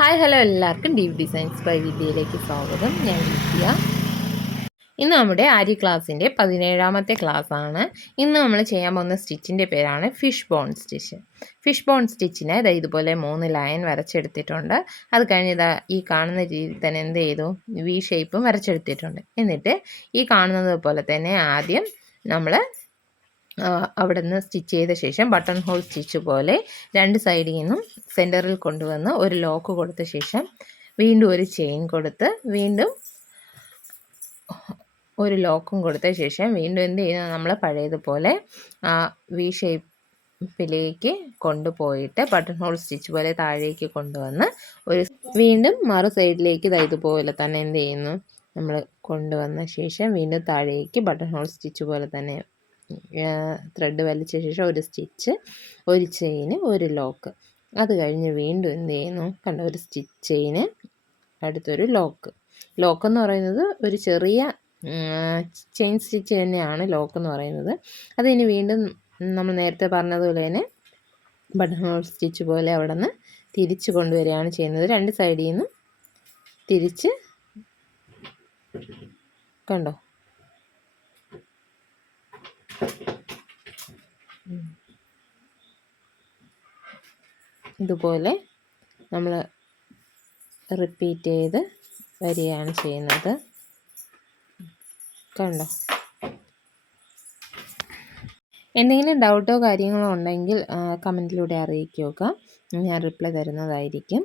Hi hello എല്ലാവർക്കും deep designs by വിദ്യയിലേക്ക് സ്വാഗതം. ഞാൻ വിദ്യ. ഇന്ന് നമ്മുടെ ആര്യ ക്ലാസ്സിന്റെ പതിനേഴാമത്തെ ആണ് ഇന്ന് നമ്മൾ ചെയ്യാൻ പോകുന്ന സ്റ്റിച്ചിന്റെ പേരാണ് fish bone stitch. Fish bone സ്റ്റിച്ചിന് ഇതാ ഇതുപോലെ മൂന്ന് ലൈൻ വരച്ചെടുത്തിട്ടുണ്ട്. അത് കഴിഞ്ഞ് ഇതാ ഈ കാണുന്ന രീതിയിൽ തന്നെ എന്ത് ചെയ്തു? വി ഷേപ്പും വരച്ചെടുത്തിട്ടുണ്ട്. എന്നിട്ട് ഈ കാണുന്നത് പോലെ തന്നെ ആദ്യം നമ്മൾ അവിടെ നിന്ന് സ്റ്റിച്ച് ചെയ്ത ശേഷം ബട്ടൺ ഹോൾ സ്റ്റിച്ച് പോലെ രണ്ട് സൈഡിൽ നിന്നും സെന്ററിൽ കൊണ്ടുവന്ന് ഒരു ലോക്ക് കൊടുത്ത ശേഷം വീണ്ടും ഒരു ചെയിൻ കൊടുത്ത് വീണ്ടും ഒരു ലോക്കും കൊടുത്ത ശേഷം വീണ്ടും എന്ത് ചെയ്യുന്നത് നമ്മൾ പഴയതുപോലെ വി ഷേപ്പിലേക്ക് കൊണ്ടുപോയിട്ട് ബട്ടൺ ഹോൾ സ്റ്റിച്ച് പോലെ താഴേക്ക് കൊണ്ടുവന്ന് ഒരു വീണ്ടും മറു സൈഡിലേക്ക് ഇതുപോലെ തന്നെ എന്ത് ചെയ്യുന്നു? നമ്മൾ കൊണ്ടുവന്ന ശേഷം വീണ്ടും താഴേക്ക് ബട്ടൺ ഹോൾ സ്റ്റിച്ച് പോലെ തന്നെ ത്രെഡ് വലിച്ച ശേഷം ഒരു സ്റ്റിച്ച് ഒരു ചെയിന് ഒരു ലോക്ക് അത് കഴിഞ്ഞ് വീണ്ടും എന്ത് ചെയ്യുന്നു? കണ്ട ഒരു സ്റ്റിച്ച് ചെയിന് അടുത്തൊരു ലോക്ക് ലോക്ക് എന്ന് പറയുന്നത് ഒരു ചെറിയ ചെയിൻ സ്റ്റിച്ച് തന്നെയാണ് ലോക്ക് എന്ന് പറയുന്നത്. അതിന് വീണ്ടും നമ്മൾ നേരത്തെ പറഞ്ഞതുപോലെ തന്നെ ബട്ടൺ ഹോൾ സ്റ്റിച്ച് പോലെ അവിടെ നിന്ന് തിരിച്ച് കൊണ്ടുവരികയാണ് ചെയ്യുന്നത്. രണ്ട് സൈഡിൽ നിന്നും തിരിച്ച് കണ്ടോ? ഇതുപോലെ നമ്മൾ റിപ്പീറ്റ് ചെയ്ത് വരികയാണ് ചെയ്യുന്നത്. കണ്ടോ? എന്തെങ്കിലും ഡൗട്ടോ കാര്യങ്ങളോ ഉണ്ടെങ്കിൽ കമന്റിലൂടെ അറിയിക്കുക ഞാൻ റിപ്ലൈ തരുന്നതായിരിക്കും.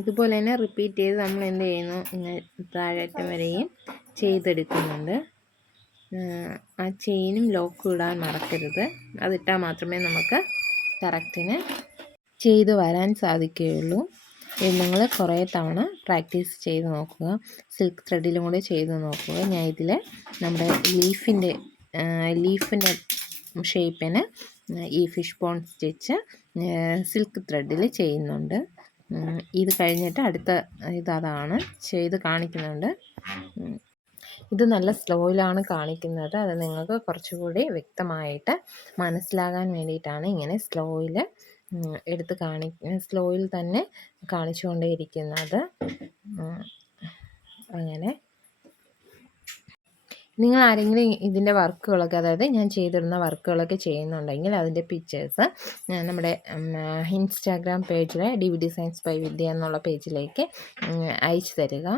ഇതുപോലെ തന്നെ റിപ്പീറ്റ് ചെയ്ത് നമ്മൾ എന്ത് ചെയ്യുന്നു? താഴേറ്റം വരെയും ചെയ്തെടുക്കുന്നുണ്ട്. ആ ചെയിനും ലോക്കും ഇടാൻ മറക്കരുത്. അതിട്ടാൽ മാത്രമേ നമുക്ക് കറക്റ്റിന് ചെയ്ത് വരാൻ സാധിക്കുകയുള്ളൂ. നിങ്ങൾ കുറേ തവണ പ്രാക്ടീസ് ചെയ്ത് നോക്കുക. സിൽക്ക് ത്രെഡിലും കൂടെ ചെയ്ത് നോക്കുക. ഞാൻ ഇതിൽ നമ്മുടെ ലീഫിന്റെ ലീഫിന്റെ ഷേപ്പിന് ഈ ഫിഷ് ബോൺ സ്റ്റിച്ച് സിൽക്ക് ത്രെഡിൽ ചെയ്യുന്നുണ്ട്. ഇത് കഴിഞ്ഞിട്ട് അടുത്ത ഇതാണ് ചെയ്ത് കാണിക്കുന്നുണ്ട്. ഇത് നല്ല സ്ലോയിലാണ് കാണിക്കുന്നത്. അത് നിങ്ങൾക്ക് കുറച്ചുകൂടി വ്യക്തമായിട്ട് മനസ്സിലാകാൻ വേണ്ടിയിട്ടാണ് ഇങ്ങനെ സ്ലോയിൽ എടുത്ത് കാണി സ്ലോയിൽ തന്നെ കാണിച്ചുകൊണ്ടേയിരിക്കുന്നത്. അങ്ങനെ. നിങ്ങൾ ആരെങ്കിലും ഇതിന്റെ വർക്കുകളൊക്കെ അതായത് ഞാൻ ചെയ്തിരുന്ന വർക്കുകളൊക്കെ ചെയ്യുന്നുണ്ടെങ്കിൽ അതിന്റെ പിക്ചേഴ്സ് നമ്മുടെ ഇൻസ്റ്റാഗ്രാം പേജിലെ D V designs by Vidya എന്നുള്ള പേജിലേക്ക് അയച്ചു തരിക.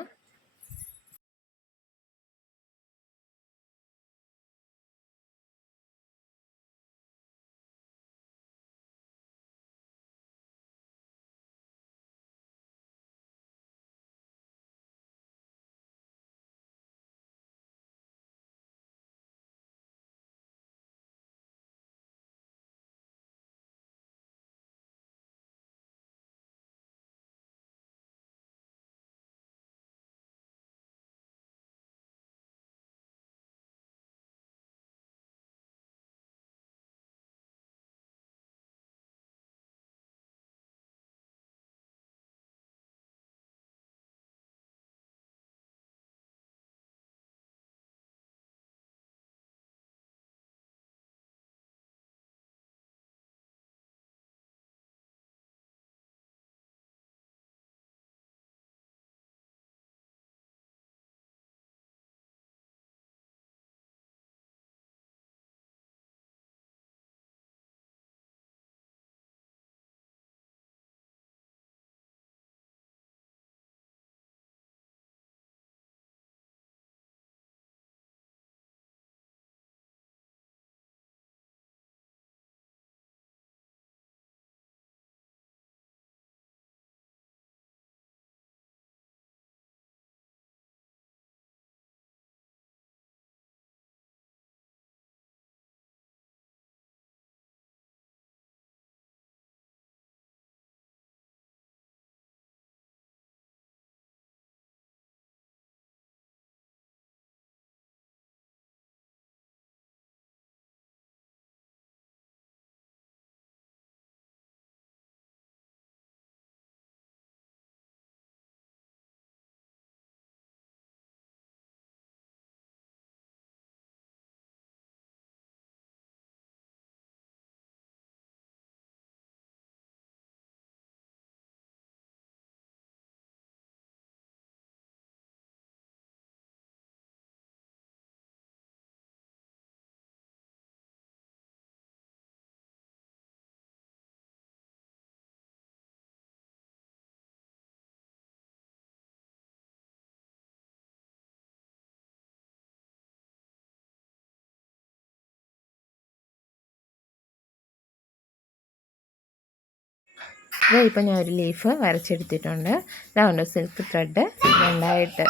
ഇത് ഇപ്പം ഞാൻ ഒരു ലീഫ് വരച്ചെടുത്തിട്ടുണ്ട് ഇതാണ്ട് സിൽക്ക് ത്രെഡ് രണ്ടായിട്ട്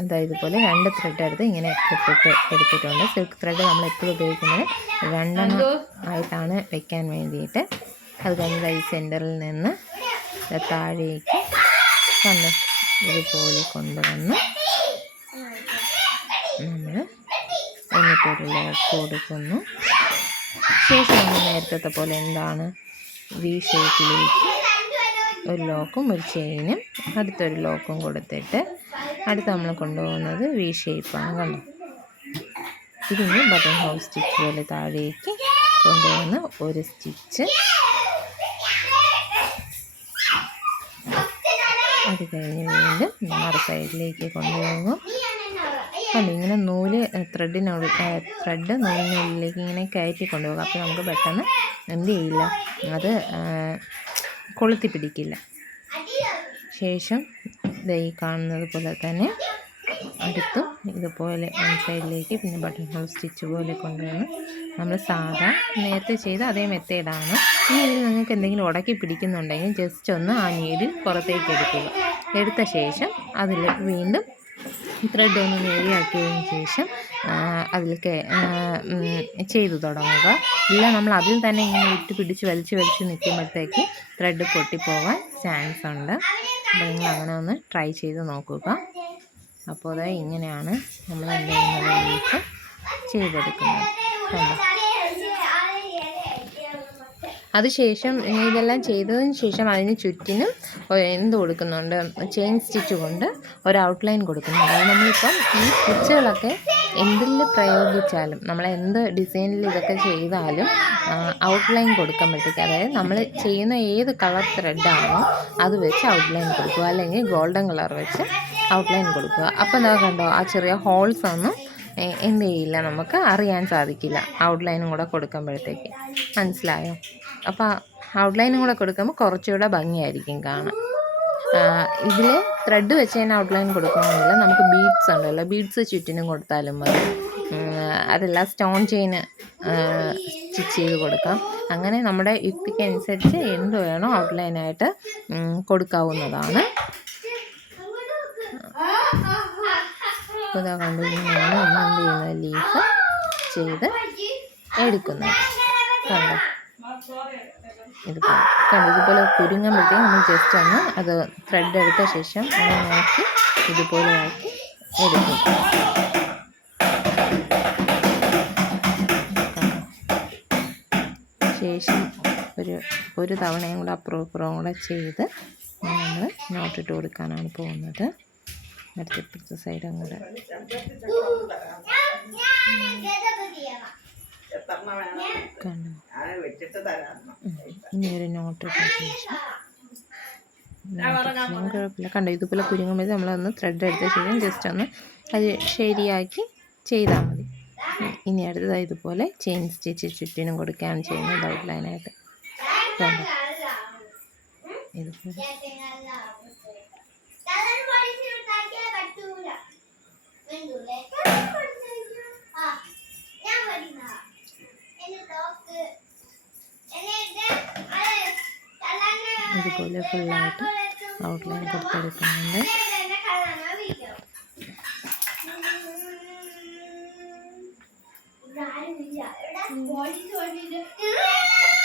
എന്താ ഇതുപോലെ രണ്ട് ത്രെഡ് എടുത്ത് ഇങ്ങനെ ഇട്ടിട്ട് എടുത്തിട്ടുണ്ട്. സിൽക്ക് ത്രെഡ് നമ്മൾ എപ്പോഴും ഉപയോഗിക്കുന്നത് രണ്ടെണ്ണം ആയിട്ടാണ് വെക്കാൻ വേണ്ടിയിട്ട്. അത് കഴിഞ്ഞ് ഈ സെന്ററിൽ നിന്ന് താഴേക്ക് വന്ന് ഇതുപോലെ കൊണ്ടുവന്ന് നമ്മൾ എന്നിട്ടൊരു ലോക്ക് കൊടുക്കുന്നു. ശേഷം നമ്മൾ നേരത്തെ പോലെ എന്താണ്? വി ഷേപ്പിലേക്ക് ഒരു ലോക്കും ഒരു ചെയിനും അടുത്തൊരു ലോക്കും കൊടുത്തിട്ട് അടുത്ത് നമ്മൾ കൊണ്ടുപോകുന്നത് വി ഷേപ്പാണ് കണ്ടോ? ഇതിന് ബട്ടൺ ഹോൾ സ്റ്റിച്ച് പോലെ താഴേക്ക് കൊണ്ടുവന്ന് ഒരു സ്റ്റിച്ച് അത് കഴിഞ്ഞ് വീണ്ടും മറു സൈഡിലേക്ക് കൊണ്ടുപോകും. അല്ല ഇങ്ങനെ നൂൽ ത്രെഡിനുള്ളിൽ ത്രെഡ് നൂലിനുള്ളിലേക്ക് ഇങ്ങനെ കയറ്റി കൊണ്ടുപോകും. അപ്പോൾ നമുക്ക് പെട്ടെന്ന് എന്ത് ചെയ്യില്ല? അത് കൊളുത്തി പിടിക്കില്ല. ശേഷം ദേ കാണുന്നത് പോലെ തന്നെ അടുത്തും ഇതുപോലെ വൺ സൈഡിലേക്ക് പിന്നെ ബട്ടൺ ഹോൾ സ്റ്റിച്ച് പോലെ കൊണ്ടുവന്ന് നമ്മൾ സാധാ നേരത്തെ ചെയ്ത അതേ മെത്തേഡാണ് ഈ ഇതിൽ നിങ്ങൾക്ക് എന്തെങ്കിലും ഉടക്കി പിടിക്കുന്നുണ്ടെങ്കിൽ ജസ്റ്റ് ഒന്ന് ആ നീര് പുറത്തേക്ക് എടുക്കുക. എടുത്ത ശേഷം അതിൽ വീണ്ടും ത്രെഡ് ഒന്ന് നേരിയാക്കിയതിന് ശേഷം അതിലേക്ക് ചെയ്തു തുടങ്ങുക. ഇല്ല നമ്മൾ അതിൽ തന്നെ ഇങ്ങനെ ഇട്ട് പിടിച്ച് വലിച്ച് വലിച്ച് നിൽക്കുമ്പോഴത്തേക്ക് ത്രെഡ് പൊട്ടിപ്പോകാൻ ചാൻസ് ഉണ്ട്. അപ്പോൾ നിങ്ങൾ അങ്ങനെ ഒന്ന് ട്രൈ ചെയ്ത് നോക്കുക. അപ്പോൾ അത് ഇങ്ങനെയാണ് നമ്മൾ എന്ത് ചെയ്യുന്നത് ചെയ്തെടുക്കുന്നത്. കണ്ടോ? അതിനുശേഷം ഇതെല്ലാം ചെയ്തതിന് ശേഷം അതിന് ചുറ്റിനും എന്ത് കൊടുക്കുന്നുണ്ട്? ചെയിൻ സ്റ്റിച്ച് കൊണ്ട് ഒരു ഔട്ട്ലൈൻ കൊടുക്കുന്നുണ്ട്. അത് നമ്മളിപ്പം ഈ സ്റ്റിച്ചുകളൊക്കെ എന്തിൽ പ്രയോഗിച്ചാലും നമ്മൾ എന്ത് ഡിസൈനിൽ ഇതൊക്കെ ചെയ്താലും ഔട്ട്ലൈൻ കൊടുക്കുമ്പോഴത്തേക്ക് അതായത് നമ്മൾ ചെയ്യുന്ന ഏത് കളർ ത്രെഡാണോ അത് വെച്ച് ഔട്ട്ലൈൻ കൊടുക്കുക. അല്ലെങ്കിൽ ഗോൾഡൻ കളർ വെച്ച് ഔട്ട്ലൈൻ കൊടുക്കുക. അപ്പോൾ എന്താ കണ്ടോ ആ ചെറിയ ഹോൾസ് ഒന്നും എന്ത് ചെയ്യില്ല നമുക്ക് അറിയാൻ സാധിക്കില്ല. ഔട്ട്ലൈനും കൂടെ കൊടുക്കുമ്പോഴത്തേക്ക്. മനസ്സിലായോ? അപ്പോൾ ഔട്ട്ലൈനും കൂടെ കൊടുക്കുമ്പോൾ കുറച്ചുകൂടെ ഭംഗിയായിരിക്കും കാണാൻ. ഇതിൽ ത്രെഡ് വെച്ച് തന്നെ ഔട്ട്ലൈൻ കൊടുക്കണമെന്നില്ല. നമുക്ക് ബീഡ്സ് ഉണ്ടല്ലോ. ബീഡ്സ് ചുറ്റിനും കൊടുത്താലും മതി. അതല്ല സ്റ്റോൺ ചെയിന് സ്റ്റിച്ച് ചെയ്ത് കൊടുക്കാം. അങ്ങനെ നമ്മുടെ യുക്തിക്കനുസരിച്ച് എന്ത് വേണോ ഔട്ട്ലൈനായിട്ട് കൊടുക്കാവുന്നതാണ്. ഇതാ കണ്ടു ഇങ്ങനെയാണ് നമ്മൾ എന്ത് ചെയ്യുന്നത് ലീഫ് ചെയ്ത് എടുക്കുന്നത് കണ്ടോ? ഇതുപോലെ കണ്ടു? ഇതുപോലെ കുരുങ്ങുമ്പോഴത്തേക്കും നമ്മൾ ജസ്റ്റ് ഒന്ന് അത് ത്രെഡ് എടുത്ത ശേഷം ഒന്ന് നോക്കി ഇതുപോലെ ആക്കി എടുക്കും ശേഷം ഒരു ഒരു തവണയും കൂടെ അപ്പുറവും കൂടെ ചെയ്ത് നമ്മൾ നോട്ടിട്ട് കൊടുക്കാനാണ് പോകുന്നത്. അടുത്ത ഇപ്പുറത്തെ സൈഡും ഉം. ഇനി നോട്ട് കുഴപ്പമില്ല. കണ്ടോ? ഇതുപോലെ കുരുങ്ങുമ്പോൾ നമ്മളൊന്ന് ത്രെഡ് എടുത്ത ശേഷം ജസ്റ്റ് ഒന്ന് അത് ശരിയാക്കി ചെയ്താൽ മതി. ഇനി അടുത്തതായി ഇതുപോലെ ചെയിൻ സ്റ്റിച്ച് ചുറ്റിനും കൊടുക്കുകയാണ് ചെയ്യുന്നത്. ഔട്ട്ലൈനായിട്ട് കണ്ടോ? ഇതുപോലെ. ഇതുപോലെ ഫുള്ളായിട്ട് ഔട്ട്ലൈൻ കൊടുത്തെടുക്കുന്നുണ്ട്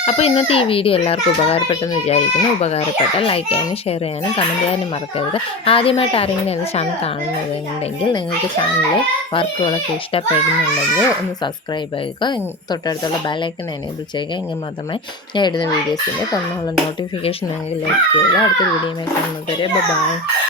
അപ്പോൾ ഇന്നത്തെ ഈ വീഡിയോ എല്ലാവർക്കും ഉപകാരപ്പെട്ടെന്ന് വിചാരിക്കുന്നു. ഉപകാരപ്പെട്ട ലൈക്ക് ചെയ്യാനും ഷെയർ ചെയ്യാനും കമന്റ് ചെയ്യാനും മറക്കരുത്. ആദ്യമായിട്ട് ആരെങ്കിലും എന്റെ ചാനൽ കാണുന്നുണ്ടെങ്കിൽ നിങ്ങൾക്ക് ചാനലിലെ വർക്കുകളൊക്കെ ഇഷ്ടപ്പെടുന്നുണ്ടെങ്കിൽ ഒന്ന് സബ്സ്ക്രൈബ് ചെയ്യുക. തൊട്ടടുത്തുള്ള ബെലൈക്കൻ എനേബിൾ ചെയ്യുക. എങ്കിൽ മാത്രമേ ഞാൻ ഇടുന്ന വീഡിയോസിന്റെ തന്നുള്ള നോട്ടിഫിക്കേഷൻ നിങ്ങൾക്ക് ലഭിക്കുകയുള്ളൂ അടുത്ത വീഡിയോയുമായി മേക്കാൻ വരെ ബൈ